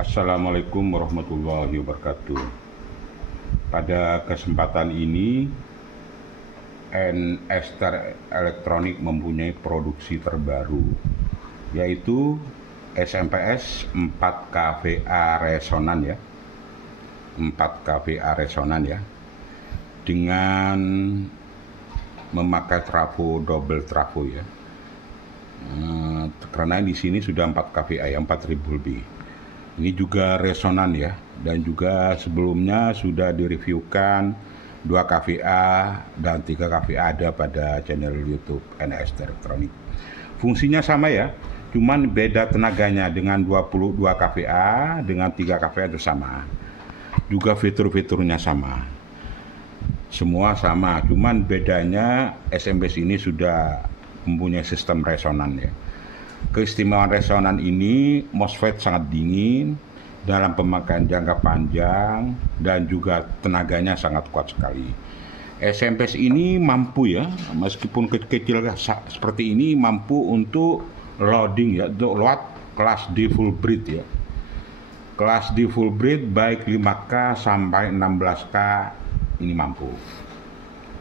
Assalamualaikum warahmatullahi wabarakatuh. Pada kesempatan ini, NS Elektronik mempunyai produksi terbaru, yaitu SMPS 4kVA resonan ya. 4kVA resonan ya. Dengan memakai trafo double trafo ya. Karena di sini sudah 4kVA ya, 4000 lebih. Ini juga resonan ya, dan juga sebelumnya sudah direviewkan 2kVA dan 3kVA ada pada channel YouTube NS Elektronik. Fungsinya sama ya, cuman beda tenaganya. Dengan 22kVA dengan 3kVA itu sama. Juga fitur-fiturnya sama. Semua sama, cuman bedanya SMPS ini sudah mempunyai sistem resonan ya. Keistimewaan resonan ini, MOSFET sangat dingin dalam pemakaian jangka panjang dan juga tenaganya sangat kuat sekali. SMPS ini mampu ya, meskipun kecil seperti ini, mampu untuk loading ya, untuk load kelas D full breed ya. Kelas D full breed baik 5K sampai 16K ini mampu.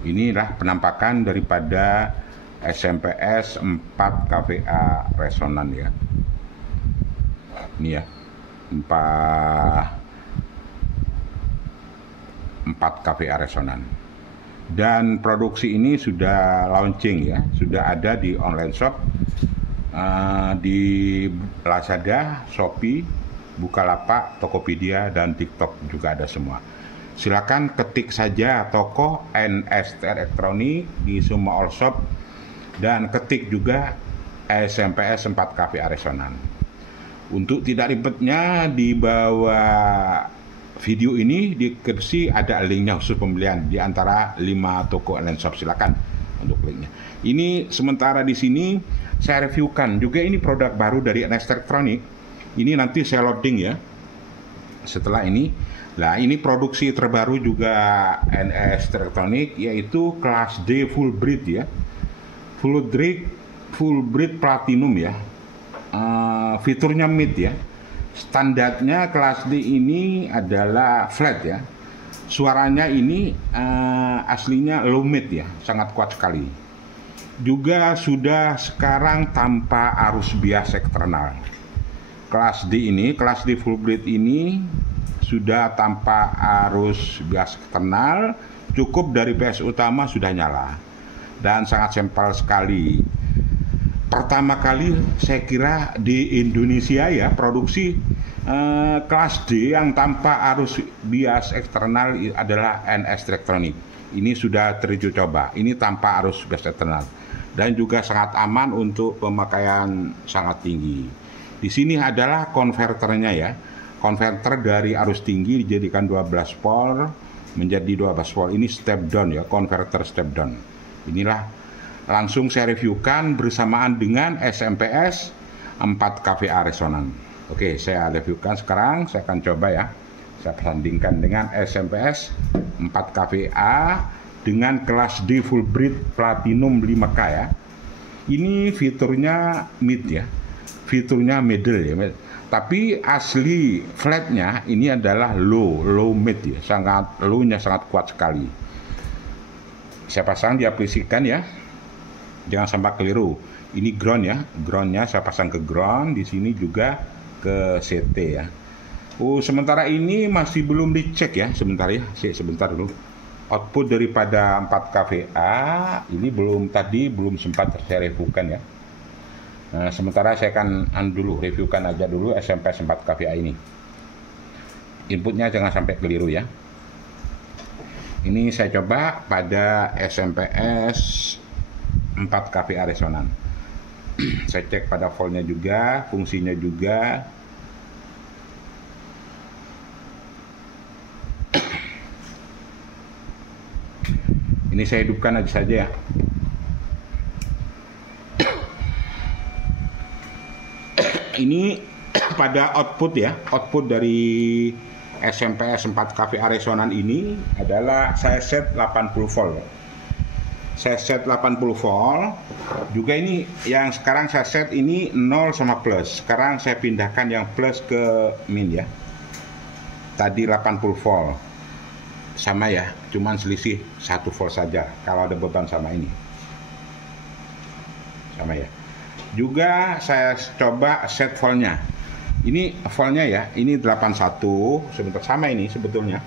Inilah penampakan daripada SMPS 4kVA resonan ya. Ini ya, 4kVA resonan. Dan produksi ini sudah launching ya, sudah ada di online shop, di Lazada, Shopee, Bukalapak, Tokopedia, dan TikTok juga ada semua. Silakan ketik saja toko NS Elektronik di semua all shop, dan ketik juga SMPS 4kVA resonan. Untuk tidak ribetnya, di bawah video ini di deskripsi ada linknya khusus pembelian di antara 5 toko online shop. Silakan untuk linknya. Ini sementara di sini saya reviewkan juga, ini produk baru dari NS Elektronik. Ini nanti saya loading ya setelah ini. Nah, ini produksi terbaru juga NS Elektronik, yaitu kelas D full breed ya. Full breed platinum ya. Fiturnya mid ya. Standarnya kelas D ini adalah flat ya. Suaranya ini aslinya low mid ya, sangat kuat sekali. Juga sudah sekarang tanpa arus bias eksternal. Kelas D ini, kelas D full breed ini sudah tanpa arus bias eksternal, cukup dari PS utama sudah nyala. Dan sangat simpel sekali. Pertama kali saya kira di Indonesia ya produksi kelas D yang tanpa arus bias eksternal adalah NS Elektronik. Ini sudah teruji coba. Ini tanpa arus bias eksternal dan juga sangat aman untuk pemakaian sangat tinggi. Di sini adalah konverternya ya. Konverter dari arus tinggi dijadikan 12 volt menjadi 12 volt. Ini step down ya, konverter step down. Inilah langsung saya reviewkan bersamaan dengan SMPS 4kVA resonan. Oke, saya reviewkan sekarang. Saya akan coba ya. Saya sandingkan dengan SMPS 4kVA dengan kelas D full breed platinum 5K ya. Ini fiturnya mid ya. Fiturnya middle ya. Tapi asli flatnya ini adalah low mid ya. Sangat low-nya sangat kuat sekali. Saya pasang, diaplikasikan ya. Jangan sampai keliru. Ini ground ya. Groundnya saya pasang ke ground. Di sini juga ke CT ya. Sementara ini masih belum dicek ya. Sebentar ya. Sebentar dulu. Output daripada 4kVA ini belum sempat saya reviewkan ya. Nah, sementara saya akan reviewkan aja dulu SMPS 4kVA ini. Inputnya jangan sampai keliru ya. Ini saya coba pada SMPS 4kVA resonan. Saya cek pada voltnya juga, fungsinya juga. Ini saya hidupkan aja saja ya. Ini pada output ya, output dari SMPS 4kVA resonan ini adalah saya set 80 volt. saya set 80 volt. Juga ini yang sekarang saya set ini 0 sama plus. Sekarang saya pindahkan yang plus ke min ya. Tadi 80 volt. Sama ya, cuman selisih 1 volt saja kalau ada beban sama ini. Sama ya. Juga saya coba set voltnya. Ini voltnya ya, ini 81, sebentar sama ini sebetulnya.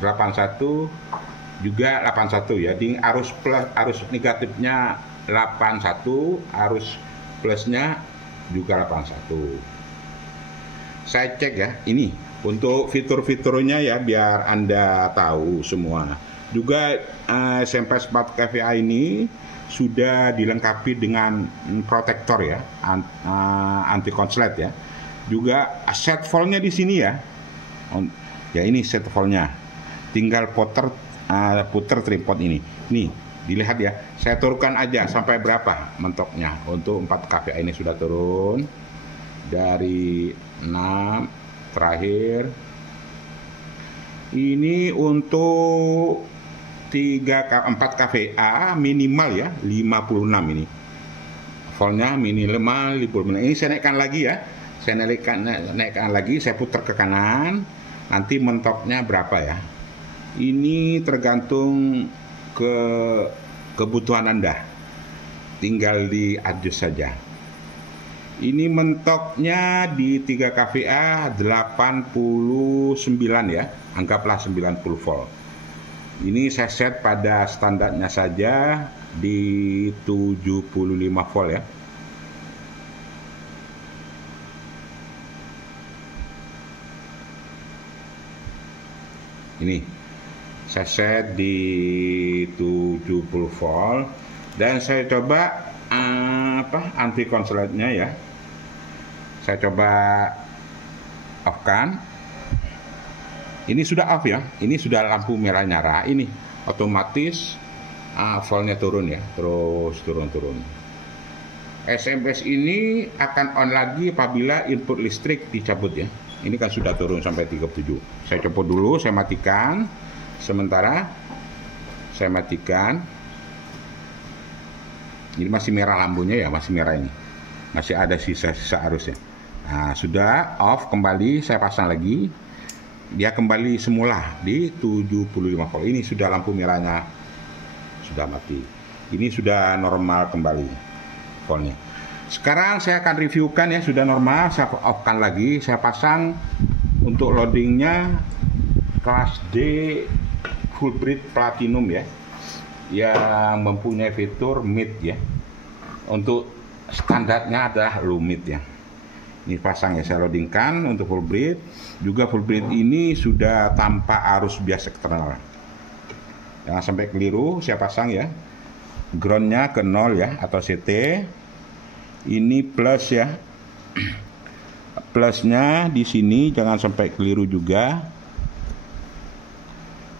81 juga 81 ya. Di arus plus, arus negatifnya 81, arus plusnya juga 81. Saya cek ya, ini untuk fitur-fiturnya ya biar Anda tahu semua. Juga SMP Smart kVA ini sudah dilengkapi dengan protektor ya, anti konslet ya. Juga set voltnya di sini ya. Ya ini set voltnya. Tinggal puter tripod ini. Nih, dilihat ya. Saya turunkan aja sampai berapa mentoknya. Untuk 4 kVA ini sudah turun dari 6 terakhir. Ini untuk 4 kVA minimal ya 56 ini. Voltnya minimal 56. Ini saya naikkan lagi ya. Saya naikkan lagi, saya putar ke kanan. Nanti mentoknya berapa ya? Ini tergantung ke kebutuhan Anda. Tinggal di-adjust saja. Ini mentoknya di 3 kVA 89 ya, anggaplah 90 volt. Ini saya set pada standarnya saja di 75 volt ya. Ini saya set di 70 volt dan saya coba anti konsletnya ya. Saya coba off kan. Ini sudah off ya. Ini sudah lampu merah nyala. Ini otomatis voltnya turun ya. Terus turun. SMS ini akan on lagi apabila input listrik dicabut ya. Ini kan sudah turun sampai 37. Saya copot dulu, saya matikan. Sementara saya matikan. Ini masih merah lampunya ya, masih merah ini. Masih ada sisa-sisa arusnya. Nah, sudah off kembali, saya pasang lagi. Dia kembali semula di 75 volt. Ini sudah lampu merahnya sudah mati. Ini sudah normal kembali voltnya. Sekarang saya akan reviewkan ya, sudah normal, saya off-kan lagi. Saya pasang untuk loadingnya kelas D full bridge platinum ya, yang mempunyai fitur mid ya. Untuk standarnya adalah low mid ya. Ini pasang ya, saya loadingkan untuk full bridge. Juga full bridge ini sudah tanpa arus bias eksternal. Jangan sampai keliru, saya pasang ya. Groundnya ke 0 ya, atau CT. Ini plus ya. Plusnya di sini jangan sampai keliru juga.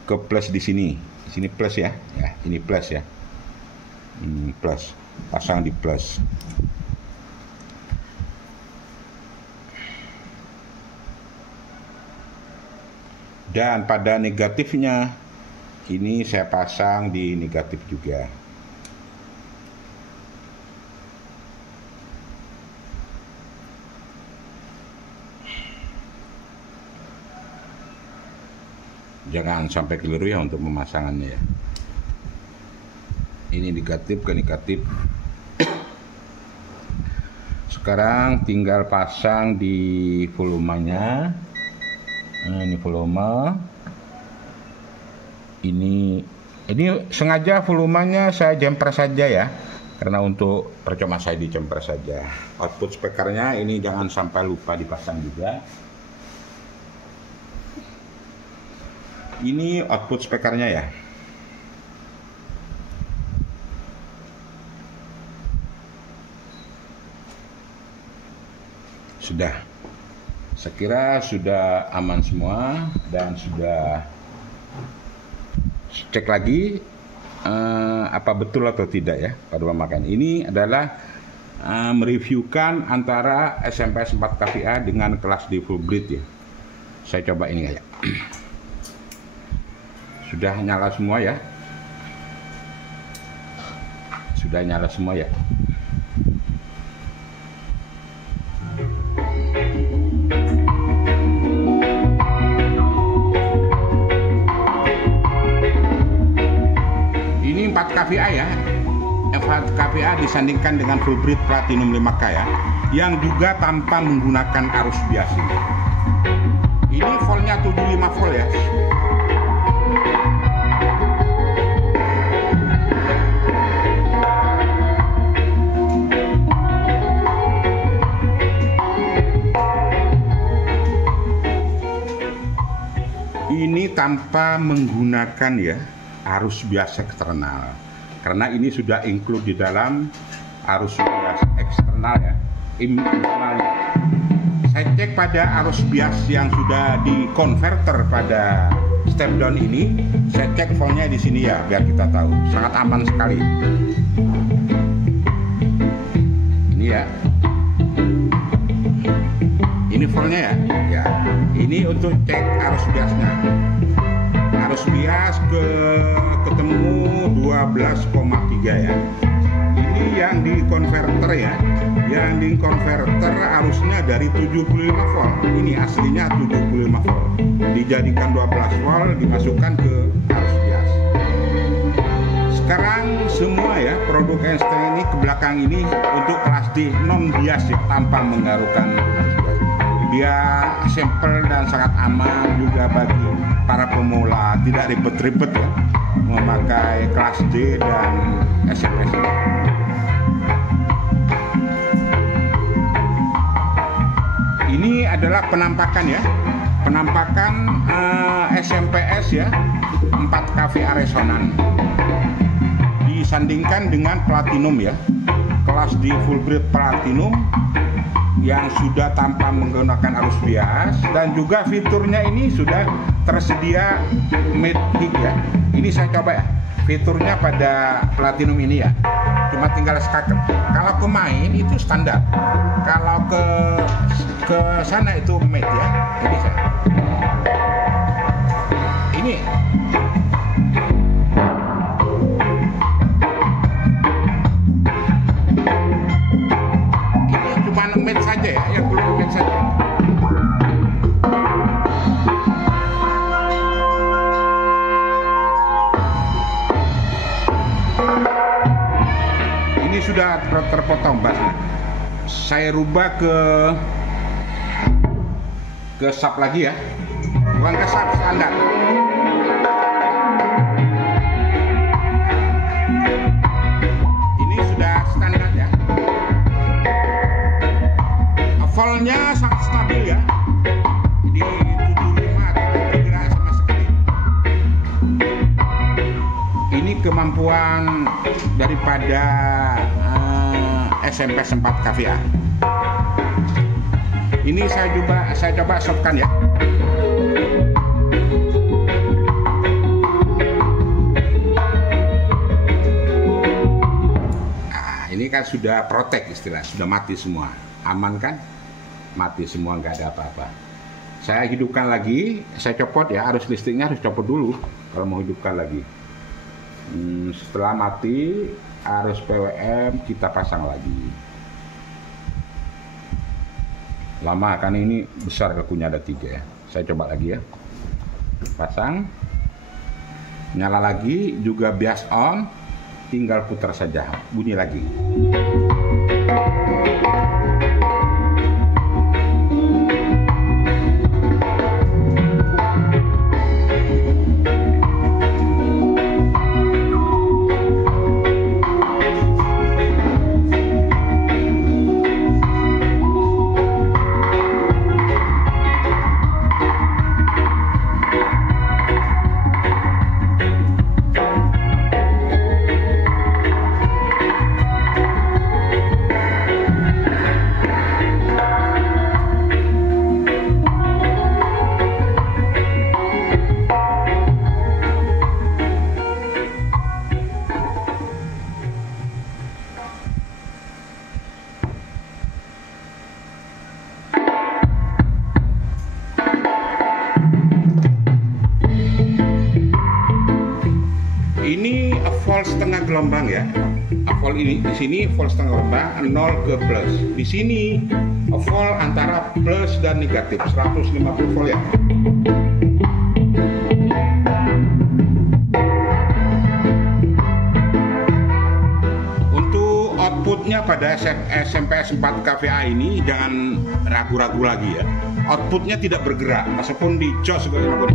Ke plus di sini. Di sini plus ya. Ya, ini plus ya. Ini plus. Pasang di plus. Dan pada negatifnya ini saya pasang di negatif juga. Jangan sampai keliru ya untuk pemasangannya ya. Ini negatif ke negatif. Sekarang tinggal pasang di volumenya. Nah, ini volume. Ini sengaja volumenya saya jumper saja ya, karena untuk percuma saya di jumper saja. Output speakernya ini jangan sampai lupa dipasang juga. Ini output speakernya ya. Sudah. Saya kira sudah aman semua dan sudah cek lagi apa betul atau tidak ya pada pemakaian. Ini adalah mereviewkan antara SMP 4 kVA dengan kelas D full bridge ya. Saya coba ini kayak. Sudah nyala semua ya. Sudah nyala semua ya. Ini 4 kVA ya. 4 kVA disandingkan dengan Fullbreed Platinum 5K ya, yang juga tanpa menggunakan arus bias. Ini voltnya 75 volt ya. Ini tanpa menggunakan ya arus bias eksternal, karena ini sudah include di dalam arus bias eksternal ya, internalnya. Saya cek pada arus bias yang sudah di converter pada step down ini, saya cek voltnya di sini ya, biar kita tahu. Sangat aman sekali. Ini ya. Ini voltnya ya. Ya. Ini untuk cek arus biasnya. Arus bias ketemu 12,3 ya. Ini yang di converter ya. Yang di converter arusnya dari 75 volt. Ini aslinya 75 volt. Dijadikan 12 volt, dimasukkan ke arus bias. Sekarang semua ya produk Einstein ini ke belakang ini untuk kelas D non bias ya, tanpa menggaruhkan arus bias. Dia simple dan sangat aman juga bagi para pemula, tidak ribet-ribet ya memakai kelas D dan SMS ini. Ini adalah penampakan ya, penampakan SMPS ya, 4 kVA resonan disandingkan dengan Platinum ya, kelas D Fullbreed Platinum yang sudah tanpa menggunakan arus bias, dan juga fiturnya ini sudah tersedia made hig ya. Ini saya coba ya, fiturnya pada Platinum ini ya, cuma tinggal skaker. Kalau ke main itu standar, kalau ke sana itu made ya. Ini saya ini cuma made saja ya, yang belum made saja. Ini sudah terpotong bassnya. Saya rubah ke sub lagi ya, bukan ke sub standar. Ini sudah standar ya. Voltnya sangat stabil ya, di 75 tidak bergerak sama sekali. Ini kemampuan daripada SMS 4 kVA. Ini saya coba stopkan ya. Nah, ini kan sudah protect istilah, sudah mati semua, aman kan? Mati semua, nggak ada apa-apa. Saya hidupkan lagi, saya copot ya, arus listriknya harus copot dulu kalau mau hidupkan lagi. Setelah mati, arus PWM kita pasang lagi. Lama kan ini besar, kakunya ada 3 ya. Saya coba lagi ya, pasang, nyala lagi, juga bias on, tinggal putar saja, bunyi lagi. gelombang ya. Volt ini di sini volt setengah gelombang 0 ke plus. Di sini volt antara plus dan negatif 150 volt ya. Untuk outputnya pada SMPS 4 kVA ini jangan ragu-ragu lagi ya. Outputnya tidak bergerak meskipun di jos sebagai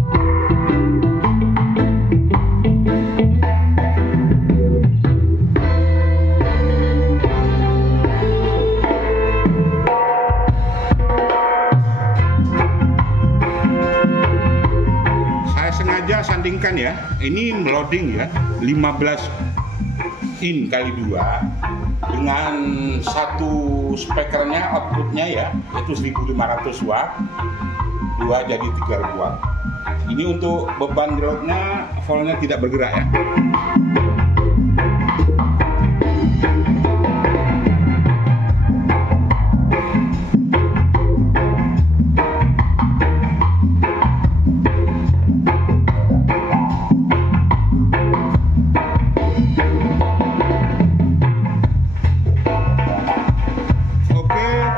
sandingkan ya, ini loading ya 15 in kali 2 dengan satu speakernya outputnya ya itu 1500 watt 2 jadi 3000 watt. Ini untuk beban loadnya voltnya tidak bergerak ya.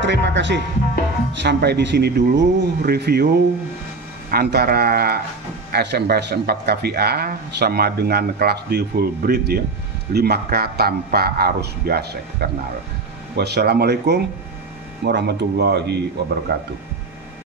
Terima kasih. Sampai di sini dulu review antara SMPS 4 kVA sama dengan kelas D full bridge ya, 5K tanpa arus bias eksternal. Wassalamualaikum warahmatullahi wabarakatuh.